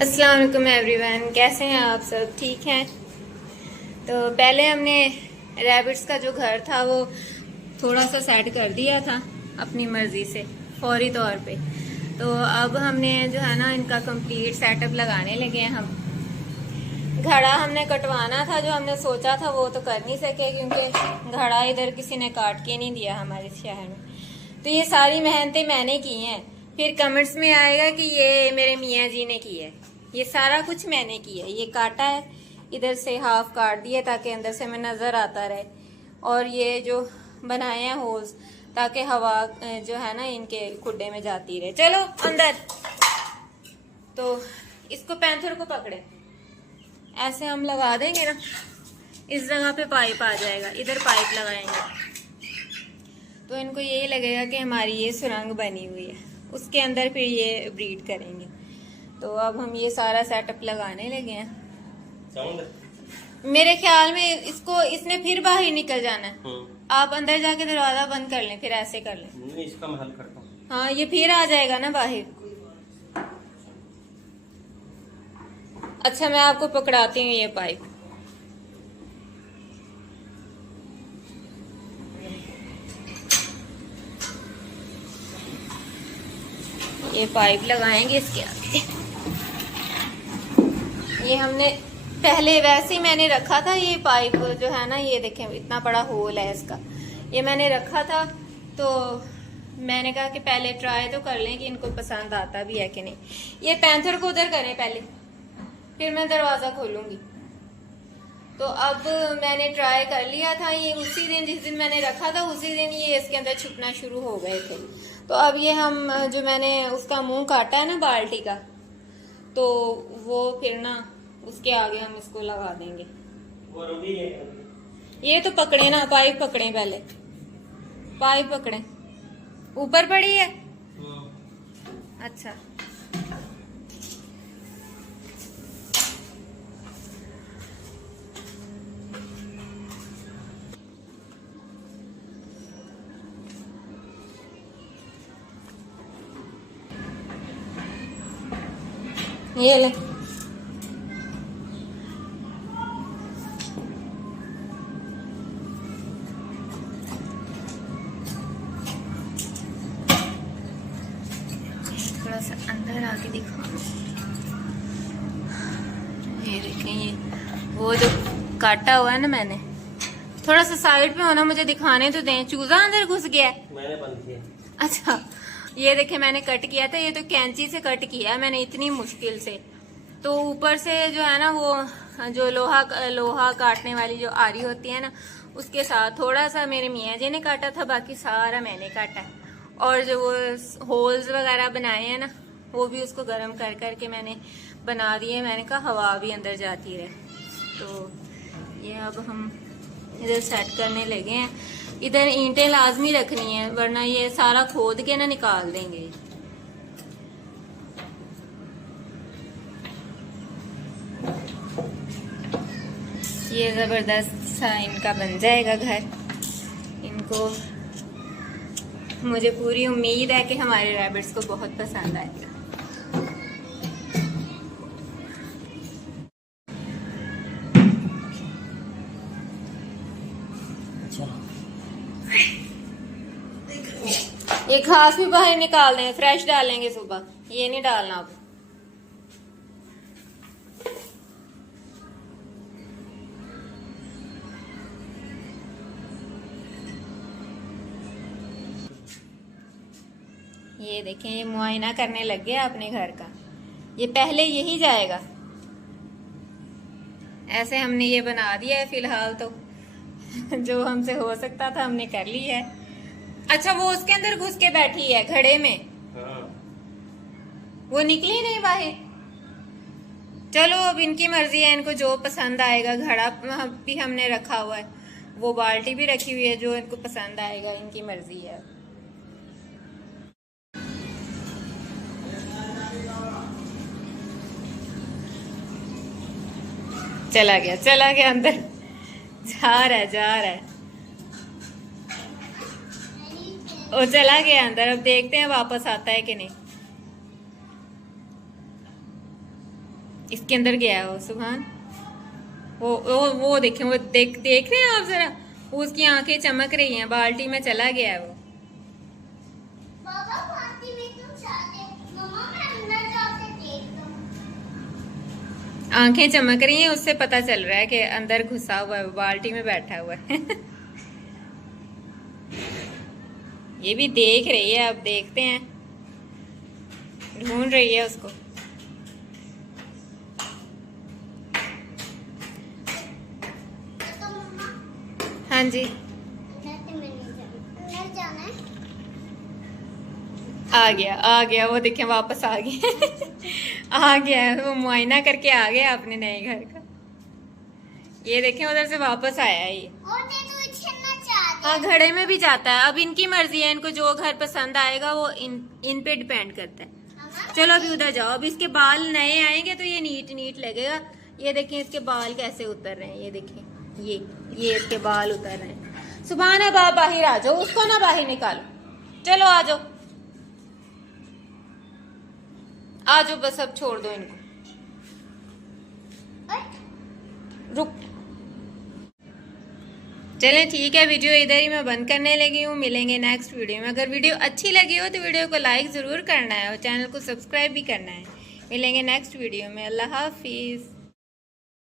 अस्सलाम वालेकुम एवरीवन, कैसे हैं आप सब? ठीक हैं? तो पहले हमने रैबिट्स का जो घर था वो थोड़ा सा सेट कर दिया था अपनी मर्जी से फौरी तौर पे। तो अब हमने जो है ना इनका कंप्लीट सेटअप लगाने लगे हैं। हम घड़ा हमने कटवाना था, जो हमने सोचा था वो तो कर नहीं सके क्योंकि घड़ा इधर किसी ने काट के नहीं दिया हमारे शहर में। तो ये सारी मेहनतें मैंने की हैं। फिर कमेंट्स में आएगा कि ये मेरे मियाँ जी ने की है। ये सारा कुछ मैंने किया है। ये काटा है, इधर से हाफ काट दिया ताकि अंदर से हमें नजर आता रहे, और ये जो बनाए हैं होल्स ताकि हवा जो है ना इनके खुड्डे में जाती रहे। चलो अंदर। तो इसको पैंथर को पकड़े, ऐसे हम लगा देंगे ना, इस जगह पे पाइप आ जाएगा, इधर पाइप लगाएंगे तो इनको यही लगेगा कि हमारी ये सुरंग बनी हुई है। उसके अंदर फिर ये ब्रीड करेंगे। तो अब हम ये सारा सेटअप लगाने लगे हैं। मेरे ख्याल में इसने फिर बाहर निकल जाना है। आप अंदर जाके दरवाजा बंद कर लें, फिर ऐसे कर लें। नहीं, इसका मैं हल करता हूँ। हाँ, ये फिर आ जाएगा ना बाहर। अच्छा, मैं आपको पकड़ाती हूँ ये पाइप। ये पाइप लगाएंगे इसके आगे। ये हमने पहले वैसे ही मैंने रखा था। ये पाइप जो है ना, ये देखें इतना बड़ा होल है इसका। ये मैंने रखा था तो मैंने कहा कि पहले ट्राई तो कर लें कि इनको पसंद आता भी है कि नहीं। ये पैंथर को उधर करें पहले, फिर मैं दरवाजा खोलूंगी। तो अब मैंने ट्राई कर लिया था। ये उसी दिन जिस दिन मैंने रखा था उसी दिन ये इसके अंदर छुपना शुरू हो गए थे। तो अब ये हम जो मैंने उसका मुंह काटा है ना बाल्टी का, तो वो फिर ना उसके आगे हम इसको लगा देंगे। ये तो पकड़े ना, पाइप पकड़े, पहले पाइप पकड़े। ऊपर पड़ी है। अच्छा, ये ले। थोड़ा सा अंदर आके दिखा। ये देखें, ये वो जो काटा हुआ है ना मैंने, थोड़ा सा साइड पे होना, मुझे दिखाने तो दें। चूजा अंदर घुस गया है। मैंने बंद किया। अच्छा, ये देखे मैंने कट किया था। ये तो कैंची से कट किया मैंने इतनी मुश्किल से। तो ऊपर से जो है ना वो जो लोहा काटने वाली जो आरी होती है ना, उसके साथ थोड़ा सा मेरे मियाँ जी ने काटा था, बाकी सारा मैंने काटा है। और जो वो होल्स वगैरह बनाए हैं ना, वो भी उसको गर्म कर करके मैंने बना दिए। मैंने कहा हवा भी अंदर जाती रहे। तो ये अब हम इधर सेट करने लगे हैं। इधर ईंटें लाजमी रखनी है, वरना ये सारा खोद के ना निकाल देंगे। ये जबरदस्त सा इनका बन जाएगा घर। इनको मुझे पूरी उम्मीद है कि हमारे रैबिट्स को बहुत पसंद आएगा। ये घास भी बाहर निकाल दें, फ्रेश डालेंगे सुबह, ये नहीं डालना अब। ये देखें, ये मुआयना करने लग गया अपने घर का। ये पहले यही जाएगा। ऐसे हमने ये बना दिया है फिलहाल तो। जो हमसे हो सकता था हमने कर ली है। अच्छा, वो उसके अंदर घुस के बैठी है घड़े में। हाँ। वो निकली नहीं बाहर। चलो अब इनकी मर्जी है, इनको जो पसंद आएगा। घड़ा भी हमने रखा हुआ है, वो बाल्टी भी रखी हुई है, जो इनको पसंद आएगा इनकी मर्जी है। चला गया अंदर। जा रहा है। वो चला गया अंदर। अब देखते हैं वापस आता है कि नहीं। इसके अंदर गया है वो सुभान। वो देखें, वो देख रहे हैं आप जरा, उसकी आंखें चमक रही हैं, बाल्टी में चला गया है वो। बाबा पार्टी में क्यों जाते? मम्मा मैं अंदर जाके देखता हूँ। आंखें चमक रही हैं, उससे पता चल रहा है कि अंदर घुसा हुआ है, बाल्टी में बैठा हुआ है। ये भी देख रही है, अब देखते हैं, ढूंढ रही है उसको। तो मम्मा हाँ जी, अंदर में नहीं जाना, अंदर जाना है। आ गया वो, देखें वापस आ गया। आ गया है वो, मुआयना करके आ गया अपने नए घर का। ये देखें उधर से वापस आया है ये। और मैं तो छेड़ना चाहती हाँ, घड़े में भी जाता है। अब इनकी मर्जी है, इनको जो घर पसंद आएगा वो इन पे डिपेंड करता है। हूँ। चलो अभी उधर जाओ, अब इसके बाल नए आएंगे तो ये नीट नीट लगेगा। ये देखें इसके बाल कैसे उतर रहे हैं, ये देखें, ये इसके बाल उतर रहे हैं। सुभान, अब आप बाहर आ जाओ, उसको ना बाहर निकालो। चलो आ जाओ, आ जाओ, बस अब छोड़ दो इनको। रुक, चलें ठीक है, वीडियो इधर ही मैं बंद करने लगी हूँ। मिलेंगे नेक्स्ट वीडियो में। अगर वीडियो अच्छी लगी हो तो वीडियो को लाइक ज़रूर करना है और चैनल को सब्सक्राइब भी करना है। मिलेंगे नेक्स्ट वीडियो में। अल्लाह हाफिज़।